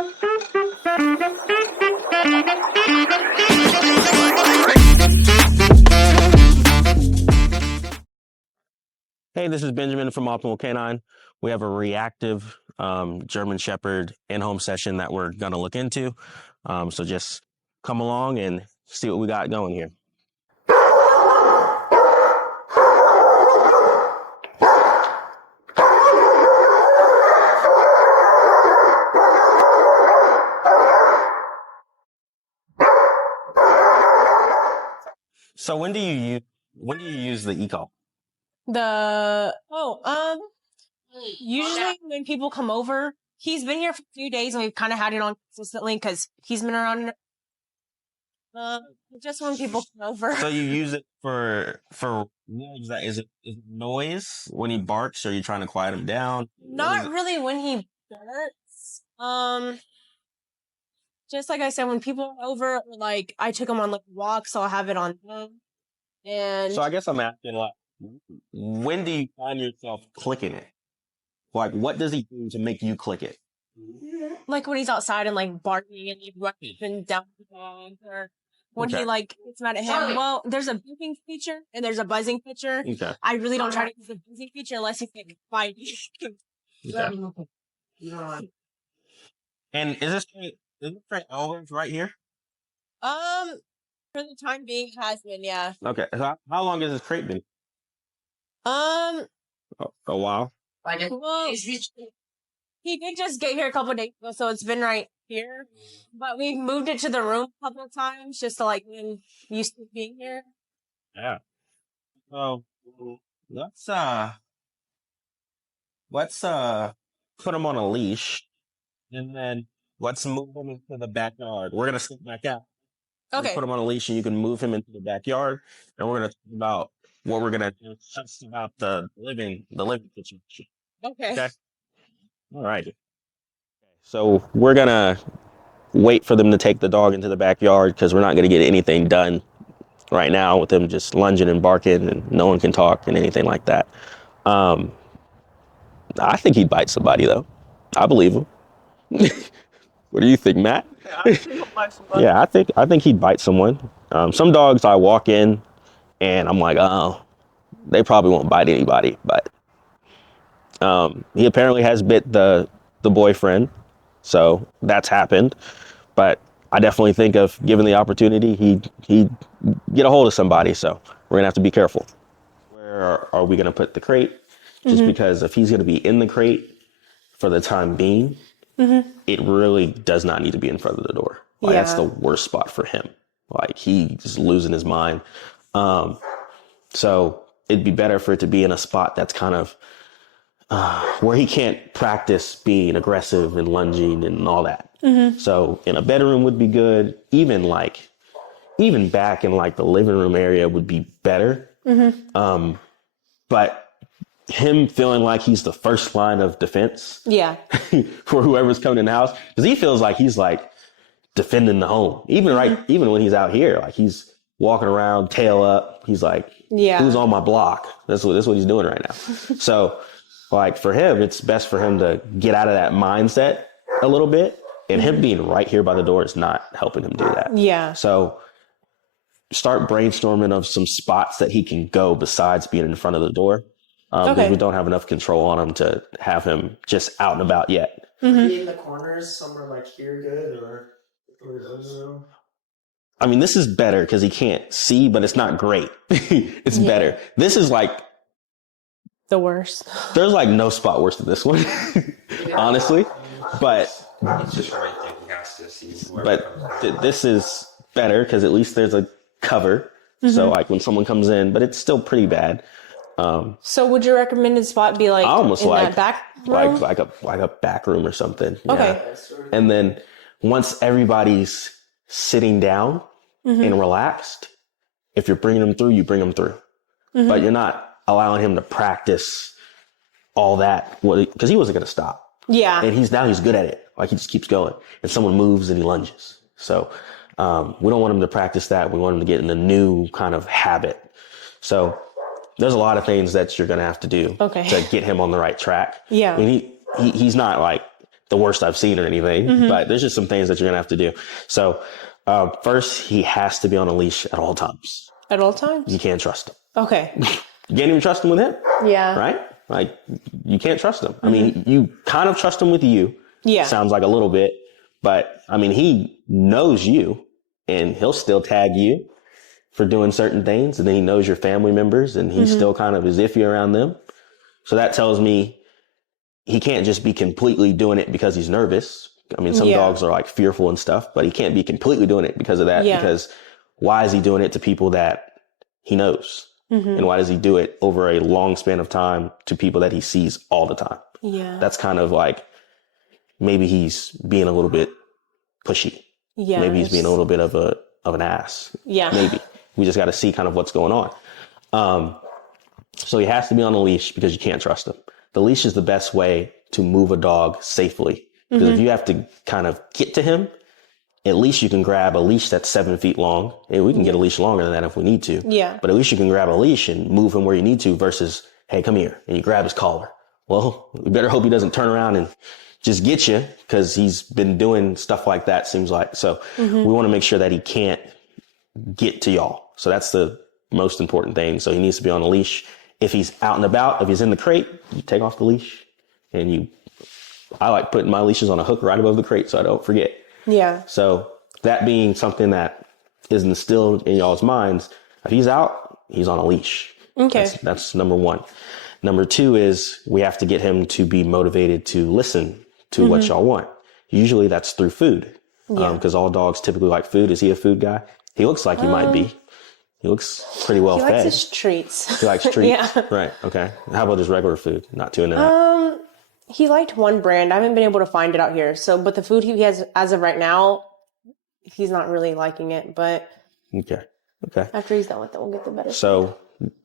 Hey, this is Benjamin from Optimal Canine. We have a reactive German Shepherd in-home session that we're going to look into. So just come along and see what we got going here. So when do you use the e-call? Usually when people come over, he's been here for a few days and we've kind of had it on consistently because he's been around. Just when people come over. So you use it for is it noise when he barks? Or are you trying to quiet him down? Not really when he barks. Just like I said, when people are over, like I took him on like a walk, so I have it on him. And so I guess I'm asking, like, when do you find yourself clicking it? Like, what does he do to make you click it? Like when he's outside and like barking and he runs down the dog, or when he like gets mad at him. Well, there's a beeping feature and there's a buzzing feature. Okay. I really don't try to use the buzzing feature unless he's like fighting. Okay. And is this straight always right here? For the time being, has been, yeah. Okay. So how long has this crate been? A while. Well, he did just get here a couple of days ago, so it's been right here. But we moved it to the room a couple of times just to like get used to being here. Yeah. So let's put him on a leash, and then let's move him into the backyard. We're gonna step back out. Okay. We'll put him on a leash, and you can move him into the backyard, and we're gonna talk about what we're gonna do just about the living situation. Okay. All right. So we're gonna wait for them to take the dog into the backyard because we're not gonna get anything done right now with them just lunging and barking, and no one can talk and anything like that. I think he'd bite somebody though. I believe him. What do you think, Matt? Yeah, I think he'll bite somebody. Yeah, I think he'd bite someone. Some dogs I walk in and I'm like, oh, they probably won't bite anybody, but he apparently has bit the boyfriend, so that's happened. But I definitely think if given the opportunity, he'd get a hold of somebody. So we're gonna have to be careful. Where are we gonna put the crate? Just because if he's gonna be in the crate for the time being, it really does not need to be in front of the door. Like, that's the worst spot for him. Like, he's losing his mind. So it'd be better for it to be in a spot that's kind of where he can't practice being aggressive and lunging and all that. So in a bedroom would be good. Even back in like the living room area would be better. But him feeling like he's the first line of defense for whoever's coming in the house, because he feels like he's like defending the home. Even when he's out here, like he's walking around tail up. He's like, who's on my block? That's what he's doing right now. So like for him, it's best for him to get out of that mindset a little bit, and him being right here by the door is not helping him do that. Yeah. So start brainstorming of some spots that he can go besides being in front of the door. Because we don't have enough control on him to have him just out and about yet. Be in the corners, somewhere like here good, or room. I mean, this is better because he can't see, but it's not great. It's better. This is like the worst. There's like no spot worse than this one, honestly. But this is better because at least there's a cover. So like when someone comes in, but it's still pretty bad. So would your recommended spot be like almost in like that back room? like a back room or something? Okay. Yeah. And then once everybody's sitting down and relaxed, if you're bringing them through, you bring them through. But you're not allowing him to practice all that because he wasn't going to stop. Yeah. And he's good at it. Like he just keeps going. And someone moves and he lunges. So we don't want him to practice that. We want him to get in a new kind of habit. So there's a lot of things that you're going to have to do to get him on the right track. Yeah. I mean, he's not like the worst I've seen or anything, but there's just some things that you're going to have to do. So first, he has to be on a leash at all times. At all times? You can't trust him. Okay. You can't even trust him with him. Yeah. Right? Like, you can't trust him. I mean, you kind of trust him with you. Yeah. Sounds like a little bit. But, I mean, he knows you, and he'll still tag you for doing certain things. And then he knows your family members, and he's still kind of as iffy around them. So that tells me he can't just be completely doing it because he's nervous. I mean, some dogs are like fearful and stuff, but he can't be completely doing it because of that. Yeah. Because why is he doing it to people that he knows? And why does he do it over a long span of time to people that he sees all the time? Yeah. That's kind of like, maybe he's being a little bit pushy. Yeah. Maybe he's being a little bit of an ass. Yeah. Maybe. We just got to see kind of what's going on. So he has to be on a leash because you can't trust him. The leash is the best way to move a dog safely. Because if you have to kind of get to him, at least you can grab a leash that's 7 feet long. And we can get a leash longer than that if we need to. Yeah. But at least you can grab a leash and move him where you need to versus, hey, come here. And you grab his collar. Well, we better hope he doesn't turn around and just get you, because he's been doing stuff like that, seems like. So we want to make sure that he can't get to y'all. So that's the most important thing. So he needs to be on a leash. If he's out and about, if he's in the crate, you take off the leash, and I like putting my leashes on a hook right above the crate so I don't forget. Yeah. So that being something that is instilled in y'all's minds, if he's out, he's on a leash. Okay. That's number one. Number two is we have to get him to be motivated to listen to what y'all want. Usually that's through food. Because all dogs typically like food. Is he a food guy? He looks like he might be. He looks pretty well He fed. likes his treats. He likes treats? Yeah. Right. Okay. How about just regular food? Not too into that. He liked one brand. I haven't been able to find it out here. But the food he has as of right now, he's not really liking it. But Okay. after he's done with it, we'll get the better. So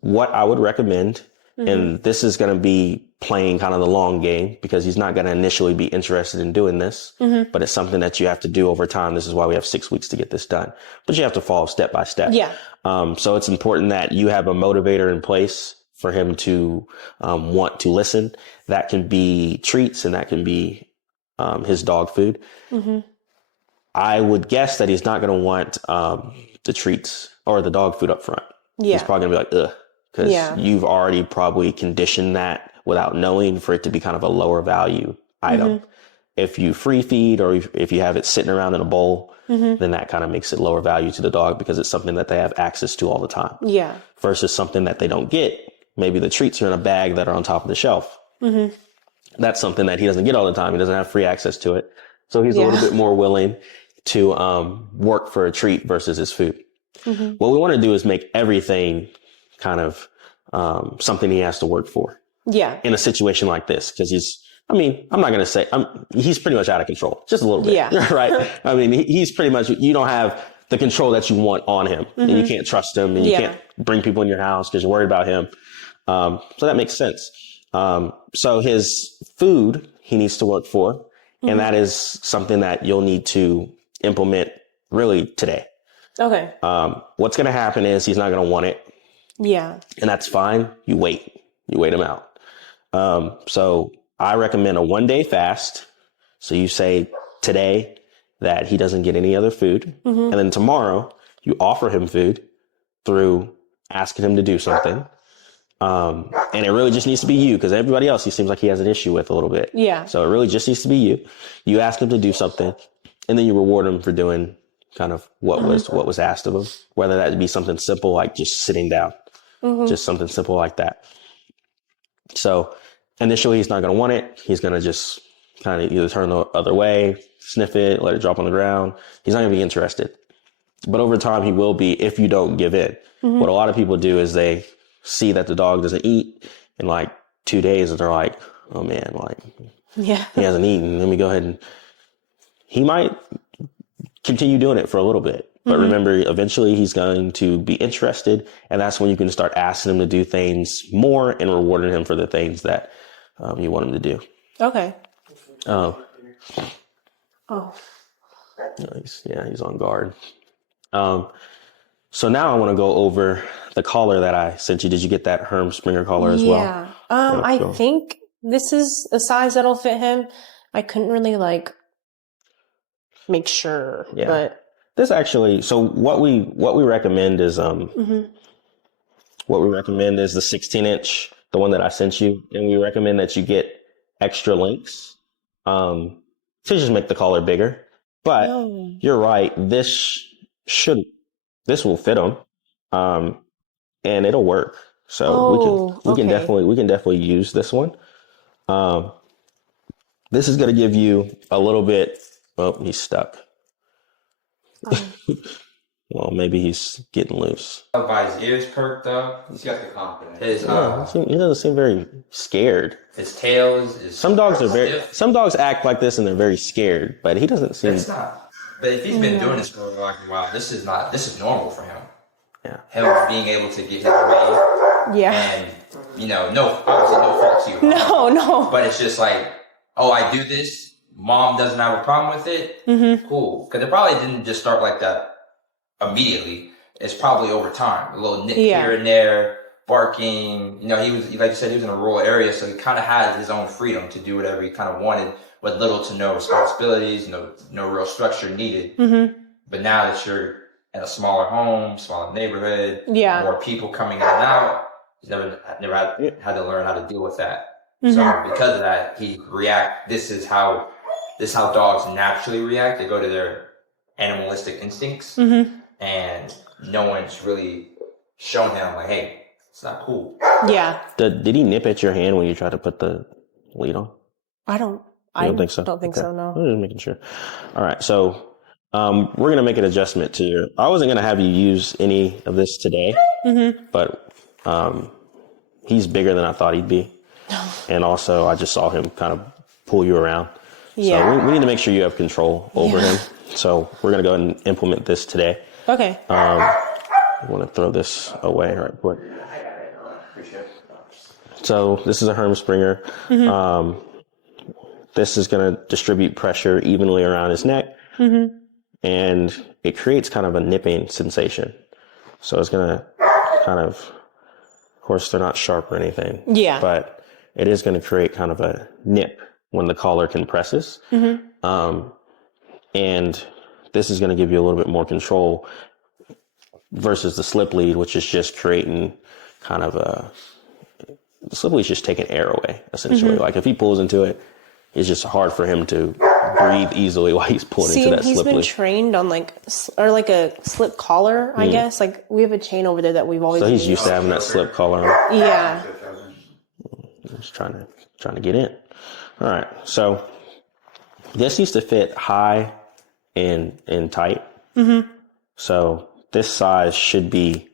what I would recommend, and this is going to be playing kind of the long game because he's not going to initially be interested in doing this, but it's something that you have to do over time. This is why we have 6 weeks to get this done, but you have to follow step by step. Yeah. So it's important that you have a motivator in place for him to want to listen. That can be treats, and that can be his dog food. I would guess that he's not going to want the treats or the dog food up front. Yeah. He's probably going to be like, ugh, because you've already probably conditioned that without knowing for it to be kind of a lower value item. If you free feed or if you have it sitting around in a bowl, then that kind of makes it lower value to the dog because it's something that they have access to all the time. Yeah. Versus something that they don't get. Maybe the treats are in a bag that are on top of the shelf. That's something that he doesn't get all the time. He doesn't have free access to it. So he's a little bit more willing to work for a treat versus his food. What we want to do is make everything kind of something he has to work for. Yeah. In a situation like this, because I'm not going to say, he's pretty much out of control, just a little bit. Yeah. Right. I mean, he's pretty much, you don't have the control that you want on him, and you can't trust him, and you can't bring people in your house because you're worried about him. So that makes sense. So his food, he needs to work for, and that is something that you'll need to implement really today. Okay. What's going to happen is he's not going to want it. Yeah. And that's fine. You wait him out. So I recommend a 1-day fast. So you say today that he doesn't get any other food. And then tomorrow you offer him food through asking him to do something. And it really just needs to be you, because everybody else he seems like he has an issue with a little bit. Yeah. So it really just needs to be you. You ask him to do something, and then you reward him for doing kind of what was asked of him, whether that be something simple like just sitting down, just something simple like that. So initially he's not going to want it. He's going to just kind of either turn the other way, sniff it, let it drop on the ground. He's not going to be interested. But over time he will be if you don't give in. What a lot of people do is they see that the dog doesn't eat in like 2 days, and they're like, oh man, like he hasn't eaten. Let me go ahead, and he might continue doing it for a little bit. But remember, eventually he's going to be interested, and that's when you can start asking him to do things more and rewarding him for the things that you want him to do. Okay. Oh. He's on guard. So now I want to go over the collar that I sent you. Did you get that Herm Springer collar as well? I think this is a size that'll fit him. I couldn't really like make sure. Yeah. But This actually, so what we recommend is what we recommend is the 16-inch, the one that I sent you, and we recommend that you get extra links to just make the collar bigger. But you're right, this will fit them, and it'll work. So we can definitely use this one. This is going to give you a little bit. Oh, he's stuck. Well, maybe he's getting loose. By his ears perked up. He's got the confidence. He doesn't seem very scared. His tail is Some dogs are stiff. Some dogs act like this and they're very scared, but he doesn't seem. It's not. But if he's been doing this for like a while, this is normal for him. Yeah. Him being able to get his way. Yeah. And obviously no fault to you. No. But it's just like, oh, I do this. Mom doesn't have a problem with it. Mm-hmm. Cool. Because it probably didn't just start like that immediately. It's probably over time. A little nip here and there, barking. He was, like you said, he was in a rural area, so he kind of had his own freedom to do whatever he kind of wanted with little to no responsibilities, no real structure needed. Mm-hmm. But now that you're in a smaller home, smaller neighborhood, more people coming in and out, he's never had to learn how to deal with that. Mm-hmm. So because of that, this is how dogs naturally react. They go to their animalistic instincts. Mm-hmm. And no one's really shown him like, hey, it's not cool. Yeah. Did he nip at your hand when you tried to put the lead on? I don't think so. Don't think so, no. I'm just making sure. All right. So we're going to make an adjustment to your... I wasn't going to have you use any of this today, but he's bigger than I thought he'd be. And also, I just saw him kind of pull you around. Yeah. So we need to make sure you have control over him. So we're going to go ahead and implement this today. Okay. I want to throw this away right quick. So this is a Hermspringer. Mm-hmm. This is going to distribute pressure evenly around his neck. Mm-hmm. And it creates kind of a nipping sensation. So it's going to kind of course, they're not sharp or anything. Yeah. But it is going to create kind of a nip when the collar compresses. Mm-hmm. And this is going to give you a little bit more control versus the slip lead, which is just creating kind of the slip lead is just taking air away, essentially. Mm-hmm. Like if he pulls into it, it's just hard for him to breathe easily while he's pulling into that slip lead. He's been trained on like a slip collar, I guess. Like we have a chain over there that we've always. So he's used to having that slip collar on. Yeah. I'm just trying to get in. All right. So this needs to fit high and tight. Mm-hmm. So this size should be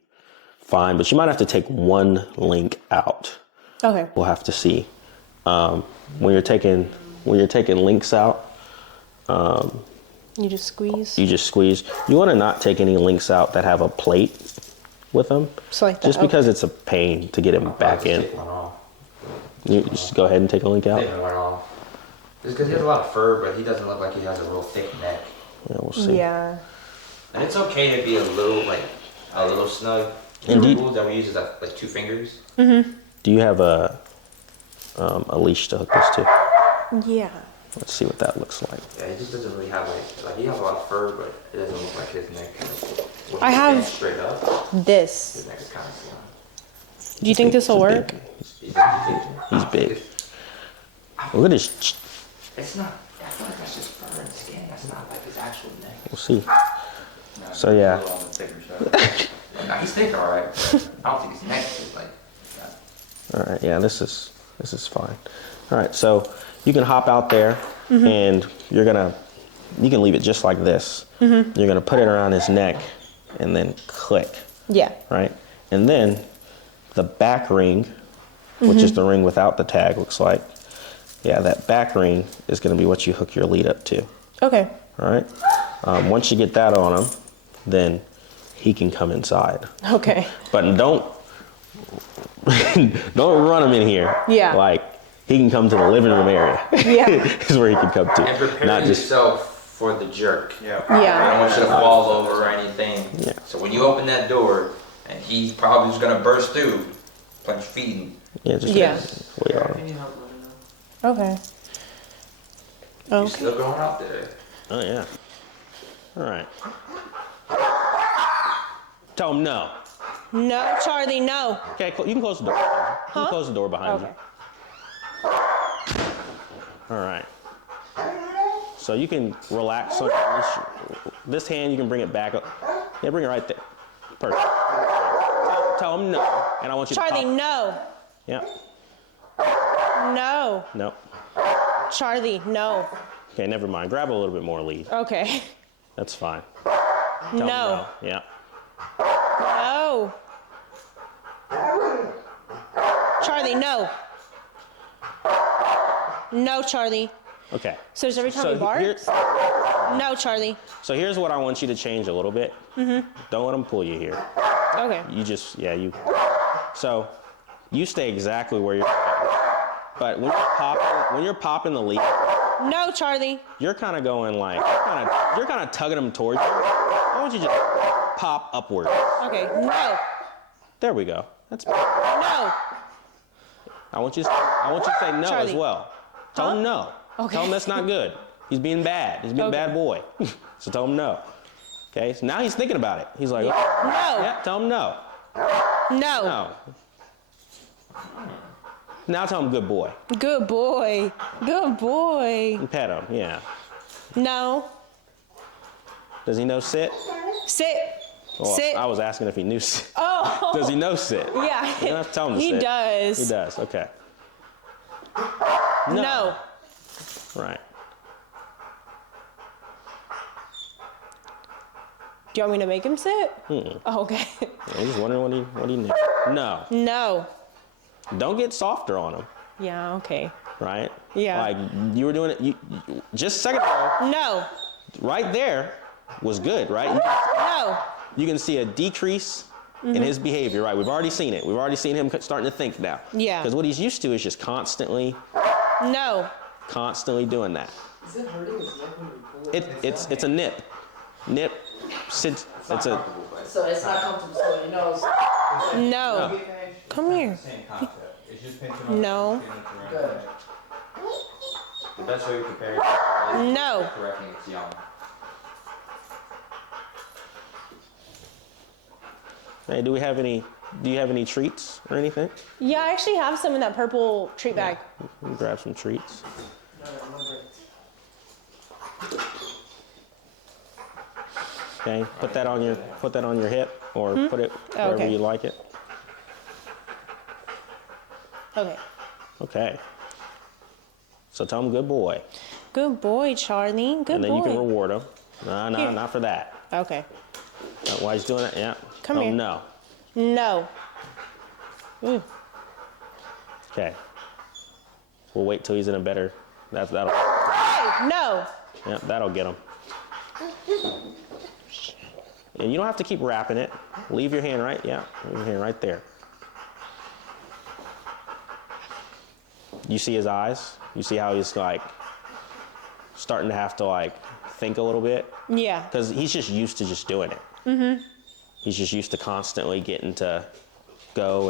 fine, but you might have to take one link out. Okay. We'll have to see. When you're taking links out, you just squeeze. You want to not take any links out that have a plate with them. So like that. Just because it's a pain to get them back in. You just go ahead and take a link out. Take one off. Just because he has a lot of fur, but he doesn't look like he has a real thick neck. Yeah, we'll see. Yeah. And it's okay to be a little snug. And the rules that we use is like 2 fingers. Mm-hmm. Do you have a leash to hook this to? Yeah. Let's see what that looks like. Yeah, he just doesn't really have like he has a lot of fur, but it doesn't look like his neck. I have straight up. this. His neck is kind of slim. Do you think this will work? He's big. Look at his. It's not. I feel like that's just fur and skin. That's not like his actual neck. We'll see. So yeah. No, he's thick, all right. I don't think his neck is like that. All right. Yeah. This is fine. All right. So you can hop out there, and you can leave it just like this. Mm-hmm. You're gonna put it around his neck, and then click. Yeah. Right. And then the back ring, which is the ring without the tag, looks like. Yeah, that back ring is going to be what you hook your lead up to. Okay. All right. Once you get that on him, then he can come inside. Okay. But don't run him in here. Yeah. Like he can come to the living room area. Yeah. Is where he can come to. And prepare yourself for the jerk. Yeah. Yeah. I don't want you to fall over or anything. Yeah. So when you open that door, and he's probably just going to burst through, put your feet in. Yeah. Just wait on him. Okay. You're still going out there. Oh, yeah. All right. Tell him no. No, Charlie, no. Okay, you can close the door. You can close the door behind Okay. you. All right. So you can relax on this hand. You can bring it back up. Yeah, bring it right there. Perfect. Tell him no, and I want you Charlie, to pop. no. Yeah. No. No. Charlie, no. Okay, never mind. Grab a little bit more lead. Okay. That's fine. Tell him No. Yeah. No. Charlie, no. No, Charlie. Okay. So does every time he barks? No, Charlie. So here's what I want you to change a little bit. Don't let him pull you here. Okay. You just, you. So you stay exactly where you're at. But when you're popping the lead, No, Charlie. you're kind of going like, you're kind of tugging them towards you. Why don't you just pop upward? Okay. No. There we go. That's better. No. I want you to say no Charlie. as well. Tell him no. Okay. Tell him that's not good. He's being bad. He's being a bad boy. So tell him no. Okay, so now he's thinking about it. He's like, No. yeah, tell him no. No. No. Now tell him good boy. Good boy. Good boy. And pet him, yeah. No. Does he know sit? Sit. Well, Sit. I was asking if he knew sit. Oh. Does he know sit? Yeah. You don't have to tell him to He sit. does. He does, okay. No. Right. Do you want me to make him sit? Oh, okay. I'm just wondering what he knew. No. No. Don't get softer on him, Yeah, okay. right? Yeah. Like you were doing it just a second ago. No. Right there was good, right? No. You can see a decrease in his behavior, right? We've already seen it. We've already seen him starting to think now. Yeah. Because what he's used to is just constantly doing that. Is it hurting his neck when you pull it? It's a nip. Nip. Sit. It's a. So it's not comfortable, so he knows. No. Come here. Same concept. It's just pinching on No. Good. The best way to compare it is No. correcting its young. Hey, do you have any treats or anything? Yeah, I actually have some in that purple treat bag. We can grab some treats. Okay, put that on your hip or put it wherever Okay. you like it. Okay. Okay. So tell him good boy. Good boy, Charlie. Good And then boy. you can reward him. No, Here. not for that. Okay. While he's doing it, yeah. Come tell here. him no. No. Okay. We'll wait till he's in a better. That'll. Hey, no. Yeah, that'll get him. And you don't have to keep wrapping it. Leave your hand right. Yeah, leave your hand right there. You see his eyes? You see how he's like starting to have to like think a little bit? Yeah. Because he's just used to just doing it. He's just used to constantly getting to go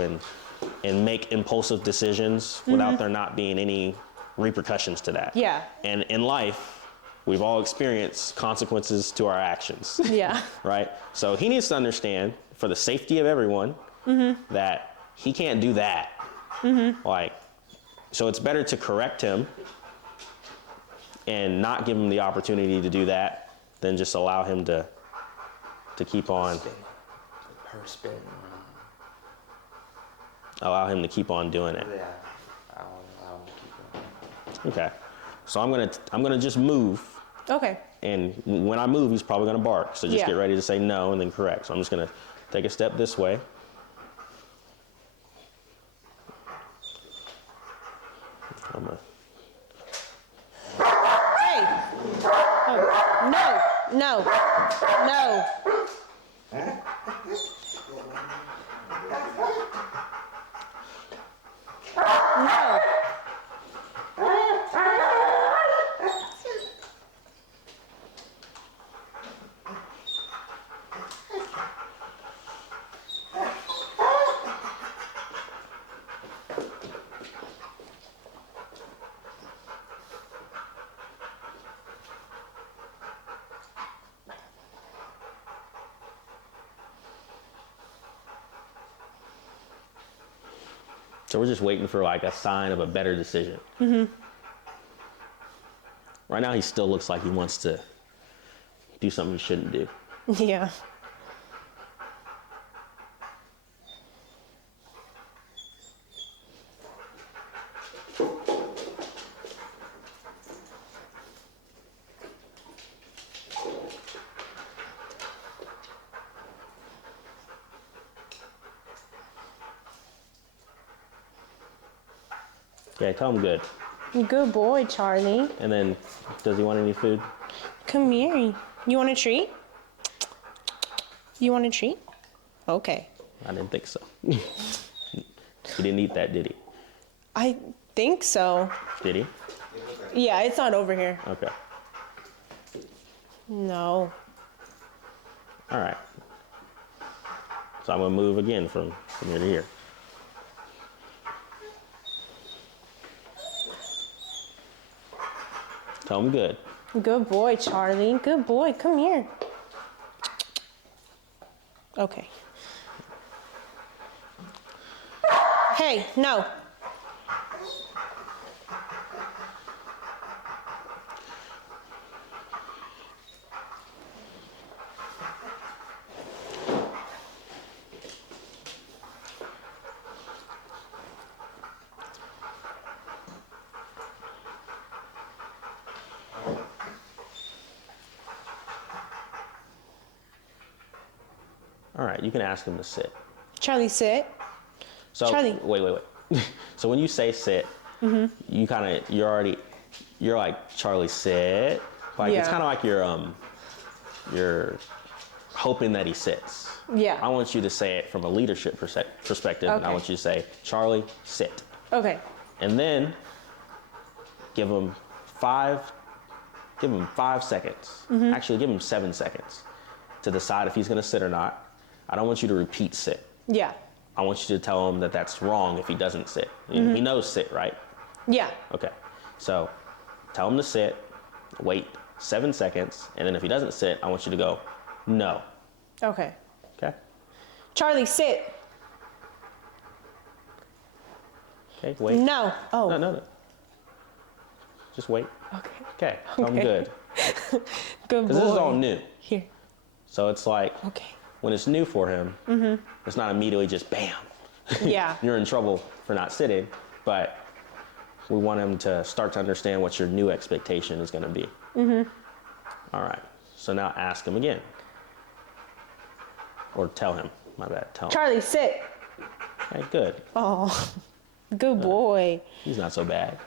and make impulsive decisions without there not being any repercussions to that. Yeah. And in life, we've all experienced consequences to our actions. Yeah. Right? So he needs to understand, for the safety of everyone, that he can't do that. Like, so it's better to correct him and not give him the opportunity to do that than just allow him to keep on. Per spin. Allow him to keep on doing it. Yeah. I won't allow him to keep going. Okay. So I'm gonna just move, Okay. and when I move, he's probably gonna bark. So just Yeah. get ready to say no and then correct. So I'm just gonna take a step this way. I'm gonna, Hey. Oh, no. No. No. No. So we're just waiting for like a sign of a better decision. Right now he still looks like he wants to do something he shouldn't do. Yeah. Okay, tell him good. Good boy, Charlie. And then, does he want any food? Come here. You want a treat? You want a treat? Okay. I didn't think so. He didn't eat that, did he? I think so. Did he? Yeah, it's not over here. Okay. No. All right. So I'm gonna move again from here to here. Tell him good. Good boy, Charlie. Good boy. Come here. Okay. Hey, no. All right, you can ask him to sit. Charlie, sit. So Charlie. wait. So when you say sit, you kind of you're like Charlie sit. Like it's Yeah. kind of like you're hoping that he sits. Yeah. I want you to say it from a leadership perspective, and I Okay. want you to say Charlie sit, Okay. and then give him 5 seconds. Actually, give him 7 seconds to decide if he's going to sit or not. I don't want you to repeat sit. Yeah. I want you to tell him that that's wrong if he doesn't sit. He knows sit, right? Yeah. Okay. So tell him to sit, wait 7 seconds, and then if he doesn't sit, I want you to go, no. Okay. Okay? Charlie, sit. Okay, wait. No. Oh. No. Just wait. Okay. Okay, tell him Okay. good. Good boy. Because this is all new. Here. So it's like, Okay. when it's new for him, it's not immediately just bam. Yeah. You're in trouble for not sitting, but we want him to start to understand what your new expectation is going to be. All right. So now ask him again. Or tell him. My bad. Tell him. Charlie, sit. Okay, good. Oh. Good boy. He's not so bad.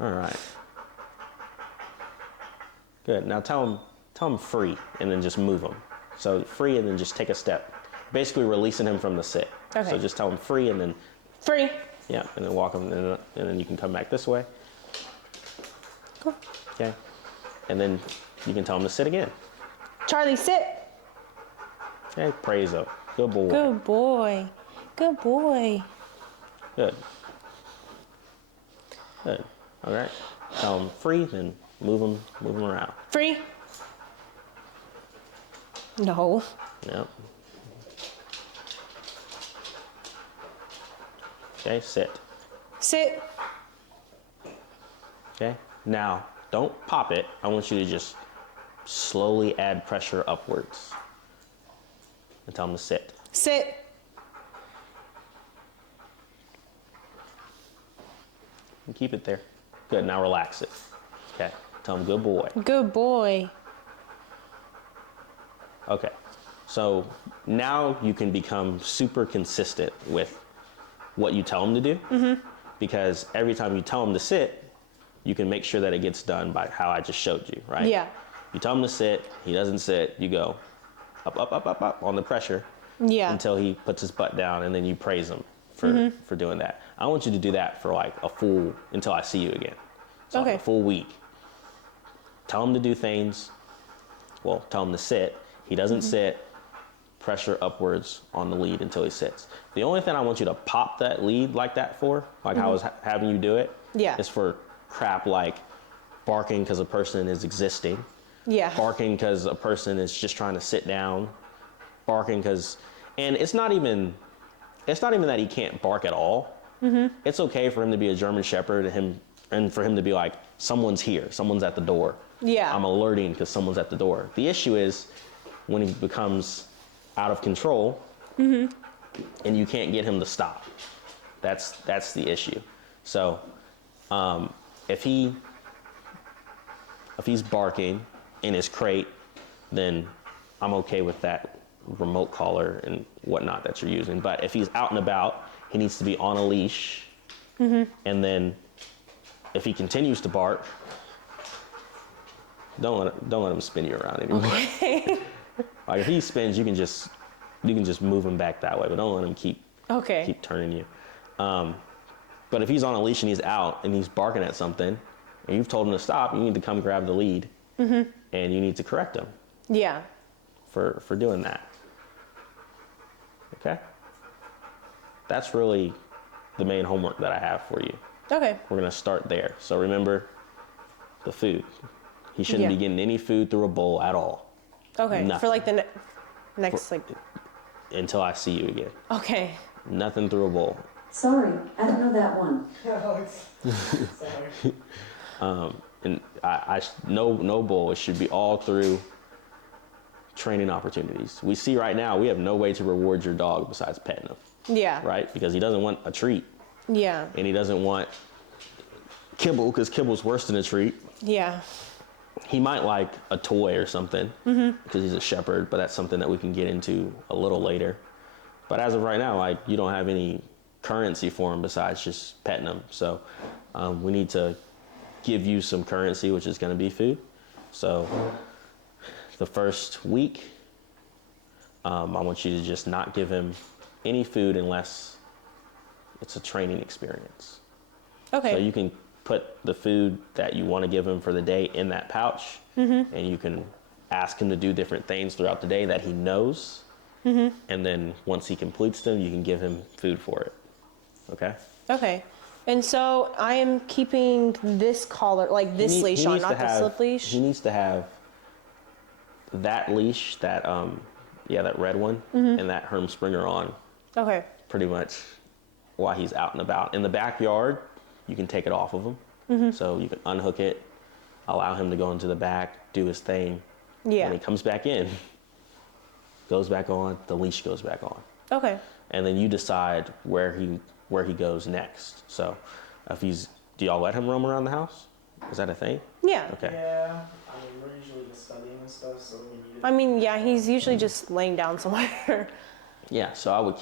All right. Good. Now tell him free, and then just move him. So free, and then just take a step. Basically releasing him from the sit. Okay. So just tell him free, and then Free. yeah, and then walk him, and then you can come back this way. Cool. Okay. And then you can tell him to sit again. Charlie, sit. Okay. Praise him. Good boy. Good boy. Good boy. Good. Good. All right. Tell him free, then move him around. Free. No. Yep. Okay, sit. Sit. Okay. Now, don't pop it. I want you to just slowly add pressure upwards. And tell him to sit. Sit. And keep it there. Good. Now relax it. Okay. Tell him good boy. Good boy. Okay. So now you can become super consistent with what you tell him to do. Because every time you tell him to sit, you can make sure that it gets done by how I just showed you, right? Yeah. You tell him to sit, he doesn't sit, you go up on the pressure Yeah. until he puts his butt down, and then you praise him for doing that. I want you to do that for like until I see you again. So Okay. a full week. Tell him to do things. Well, tell him to sit. He doesn't sit. Pressure upwards on the lead until he sits. The only thing I want you to pop that lead like that for, like how I was having you do it, Yeah. is for crap like barking because a person is existing, Yeah. barking because a person is just trying to sit down, barking because, and it's not even it's not even that he can't bark at all. It's okay for him to be a German Shepherd and for him to be like, someone's here, someone's at the door. Yeah. I'm alerting because someone's at the door. The issue is when he becomes out of control and you can't get him to stop. That's the issue. So if he's barking in his crate, then I'm okay with that remote collar and whatnot that you're using. But if he's out and about, he needs to be on a leash. And then if he continues to bark, don't let him spin you around anymore. Okay. Like if he spins, you can just move him back that way, but don't let him keep turning you. But if he's on a leash and he's out and he's barking at something, and you've told him to stop, you need to come grab the lead, and you need to correct him. Yeah. For doing that. Okay? That's really the main homework that I have for you. Okay. We're going to start there. So remember the food. He shouldn't be getting any food through a bowl at all. Okay. Nothing. For like the next like. Until I see you again. Okay. Nothing through a bowl. Sorry, I don't know that one. Sorry. And no bowl. It should be all through training opportunities. We see right now we have no way to reward your dog besides petting him. Yeah. Right? Because he doesn't want a treat. Yeah. And he doesn't want kibble because kibble's worse than a treat. Yeah. He might like a toy or something because he's a shepherd, but that's something that we can get into a little later. But as of right now, like you don't have any currency for him besides just petting him. So we need to give you some currency, which is going to be food. So the first week, I want you to just not give him any food unless it's a training experience. Okay. So you can put the food that you want to give him for the day in that pouch, and you can ask him to do different things throughout the day that he knows. And then once he completes them, you can give him food for it. Okay? Okay. And so I am keeping this collar, like this leash on, not the slip leash. He needs to have that leash, that that red one, and that Herm Springer on Okay. pretty much while he's out and about. In the backyard, you can take it off of him. So you can unhook it, allow him to go into the back, do his thing. Yeah. When he comes back in, goes back on, the leash goes back on. Okay. And then you decide where he goes next. So do y'all let him roam around the house? Is that a thing? Yeah. Okay. Yeah. I mean, we're usually just studying and stuff, so we need it. I mean, yeah, he's usually just laying down somewhere. Yeah, so I'd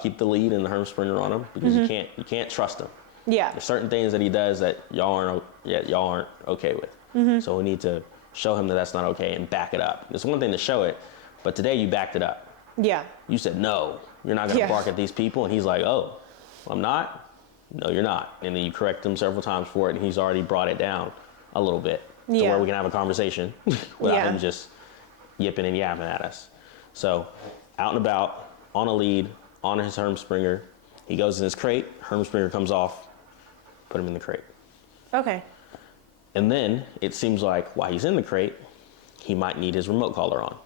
keep the lead and the Herm Springer on him because you can't trust him. Yeah. There's certain things that he does that y'all aren't okay with. So we need to show him that that's not okay and back it up. It's one thing to show it, but today you backed it up. Yeah. You said, no, you're not going to Yeah. bark at these people. And he's like, oh, I'm not? No, you're not. And then you correct him several times for it, and he's already brought it down a little bit to where we can have a conversation without him just yipping and yapping at us. So out and about, on a lead, on his Herm Springer. He goes in his crate, Herm Springer comes off, put him in the crate. Okay. And then it seems like while he's in the crate, he might need his remote collar on.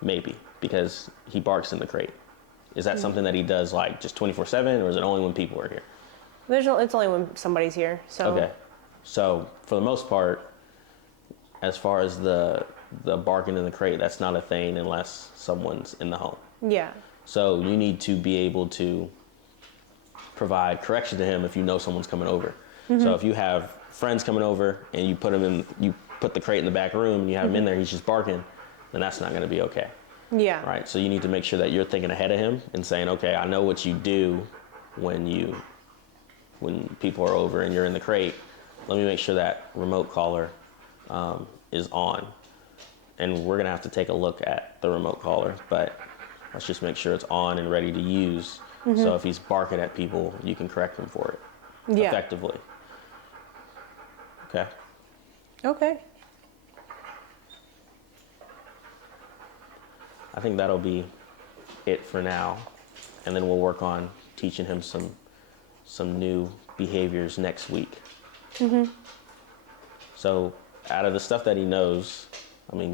Maybe, because he barks in the crate. Is that something that he does like just 24/7, or is it only when people are here? It's only when somebody's here. So. Okay. So for the most part, as far as the barking in the crate, that's not a thing unless someone's in the home. Yeah. So you need to be able to provide correction to him if you know someone's coming over. So if you have friends coming over and you put the crate in the back room and you have him in there, he's just barking, then that's not going to be okay. Yeah. Right. So you need to make sure that you're thinking ahead of him and saying, okay, I know what you do when people are over and you're in the crate. Let me make sure that remote collar is on. And we're going to have to take a look at the remote collar, but let's just make sure it's on and ready to use. So if he's barking at people, you can correct him for it effectively. Okay. Okay. I think that'll be it for now. And then we'll work on teaching him some new behaviors next week. So out of the stuff that he knows,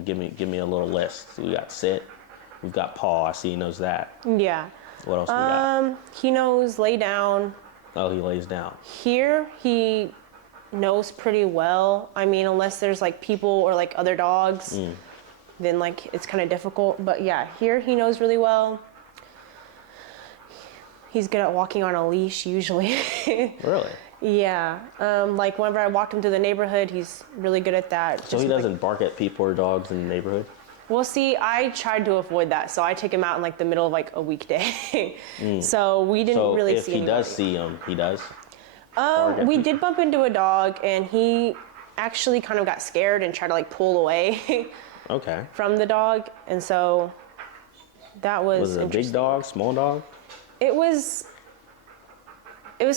give me a little list. We got sit, we've got paw, I see he knows that. Yeah. What else we got? He knows lay down. Oh, he lays down. Here, he knows pretty well. I mean, unless there's like people or like other dogs, then like it's kind of difficult. But yeah, here he knows really well. He's good at walking on a leash usually. Really? Yeah. Like whenever I walked him to the neighborhood, he's really good at that. So he doesn't bark at people or dogs in the neighborhood? Well, see, I tried to avoid that, so I take him out in like the middle of like a weekday. So we didn't really see. So if he does see him, he does. We did bump into a dog, and he actually kind of got scared and tried to like pull away Okay. from the dog, and so that was. Was it a big dog, small dog? It was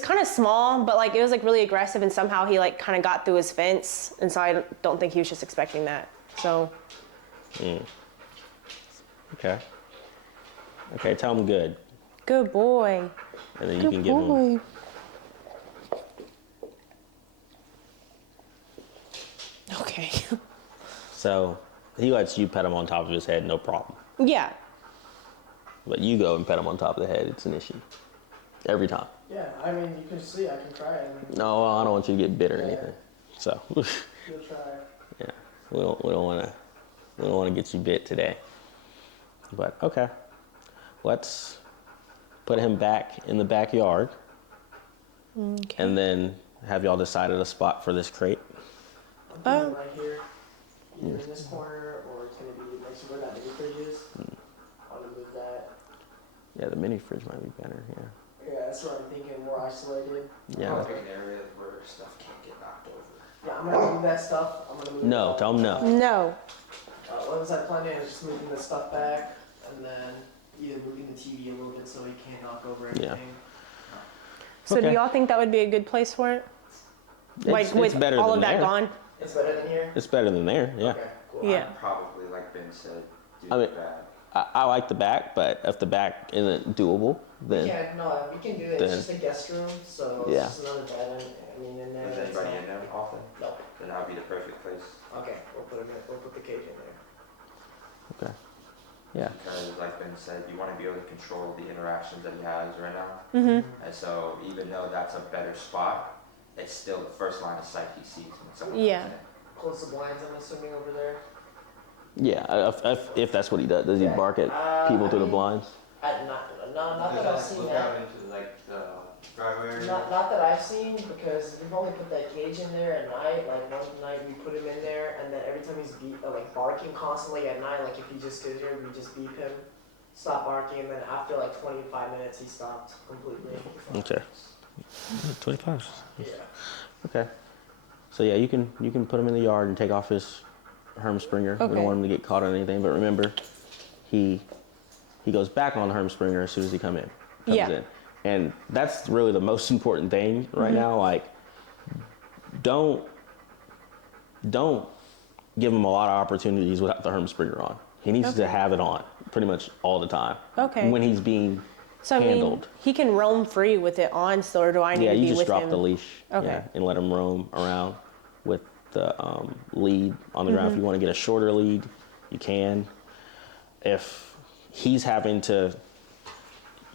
kind of small, but like it was like really aggressive, and somehow he like kind of got through his fence, and so I don't think he was just expecting that. So. Okay. Okay, tell him good. Good boy. And then you can give him. Okay. So he lets you pet him on top of his head, no problem. Yeah. But you go and pet him on top of the head, it's an issue. Every time. Yeah, I mean, you can see, I can try it. I mean, No, I don't want you to get bit or anything. So. you'll try. Yeah, we don't want to get you bit today. But okay, let's put him back in the backyard, and then have y'all decided a spot for this crate. I'm thinking right here, either in this corner, or it's gonna be next to where that mini fridge is. I want to move that. Yeah, the mini fridge might be better. Yeah. Yeah, that's what I'm thinking, more isolated. Yeah. Like an area where stuff can't get knocked over. Yeah, I'm gonna move that stuff. I'm gonna move. No, tell him no. No. What was I planning? Is just moving the stuff back, and then either moving the TV a little bit so he can't knock over anything. So do Okay. y'all think that would be a good place for it? Like It's with better all than of that there. gone? It's better than here. It's better than there. Yeah. Okay, cool. Yeah. I'd probably, like Ben said, do I mean, that. I like the back, but if the back isn't doable, then Yeah, no, we can do it. Then- It's just a guest room, so Yeah. it's just another bed. I mean, in there. Is it's anybody not- in there often? No. Then that would be the perfect place. Okay, we'll put him in. We'll put the cage in there. okay. Yeah. Because, like Ben said, you want to be able to control the interactions that he has right now. Mm-hmm. And so, even though that's a better spot, it's still the first line of sight he sees when someone Yeah. comes in. Close the blinds. I'm assuming over there. Yeah. If that's what he does, does he bark at people through the blinds? Not that I've seen that. into like the driveway area. Not that I've seen, because we've only put that cage in there at night. Like one night we put him in there, and then every time he's like barking constantly at night, like if he just sits here, we just beep him, stop barking, and then after like 25 minutes, he stopped completely. Okay. 25. Yeah. Okay. So yeah, you can put him in the yard and take off his Hermspringer. We Okay. don't want him to get caught on anything. But remember, he goes back on Hermspringer as soon as he comes Yeah. in. And that's really the most important thing right now. Like, don't give him a lot of opportunities without the Hermspringer on. He needs to have it on pretty much all the time. Okay. When he's being So I mean, handled. he can roam free with it on still, or do I need Yeah, to you be just with drop him? the leash. Okay. Yeah, and let him roam around with the lead on the ground. If you want to get a shorter lead, you can. If he's having to,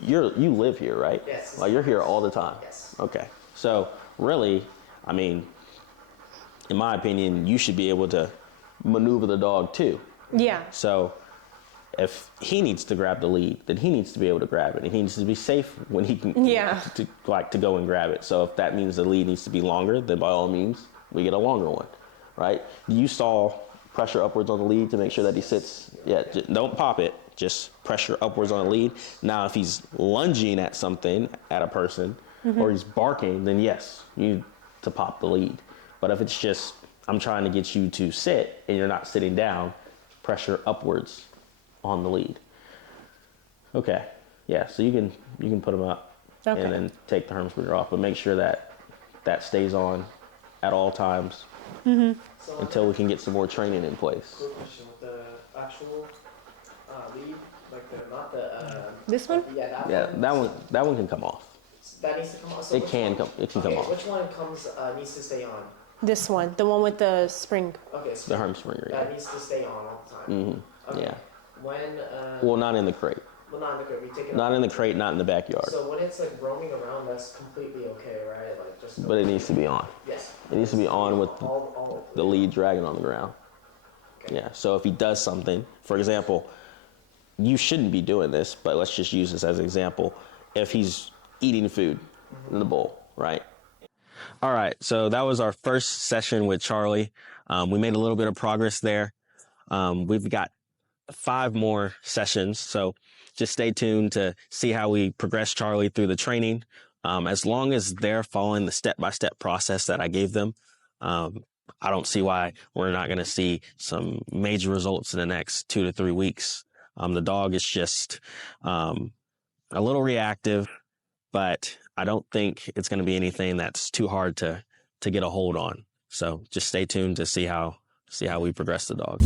you live here, right? Yes. Like you're here all the time. Yes. Okay. So really, I mean, in my opinion, you should be able to maneuver the dog too. Yeah. So if he needs to grab the lead, then he needs to be able to grab it, and he needs to be safe when he can. Yeah. To go and grab it. So if that means the lead needs to be longer, then by all means, we get a longer one, right? You saw pressure upwards on the lead to make sure that he sits. Yeah, don't pop it. Just pressure upwards on the lead. Now, if he's lunging at something, at a person, or he's barking, then yes, you need to pop the lead. But if it's just, I'm trying to get you to sit and you're not sitting down, pressure upwards on the lead. Okay, yeah, so you can put them up Okay. and then take the Hermspringer off, but make sure that stays on at all times So until we can get some more training in place. Quick question with the actual lead, like not the. This one? Yeah, that Yeah, one. that one can come off. That needs to come off. So It which can one- come okay, off. Which one needs to stay on? This one, the one with the spring. Okay, The so Hermspringer. that Yeah. needs to stay on all the time. Mm-hmm. Okay. Yeah. When Well, not in the crate. Well, not in the crate. We take it Not out. in the crate, not in the backyard. So when it's like roaming around, that's completely okay, right? Like just. But it needs to be on. Yes. It needs to be on with all the lead dragging on the ground. Okay. Yeah. So if he does something, for example, you shouldn't be doing this, but let's just use this as an example. If he's eating food in the bowl, right? All right. So that was our first session with Charlie. We made a little bit of progress there. We've got 5 more sessions. So just stay tuned to see how we progress Charlie through the training. As long as they're following the step-by-step process that I gave them, I don't see why we're not going to see some major results in the next 2 to 3 weeks. The dog is just a little reactive, but I don't think it's going to be anything that's too hard to get a hold on. So just stay tuned to see how we progress the dog.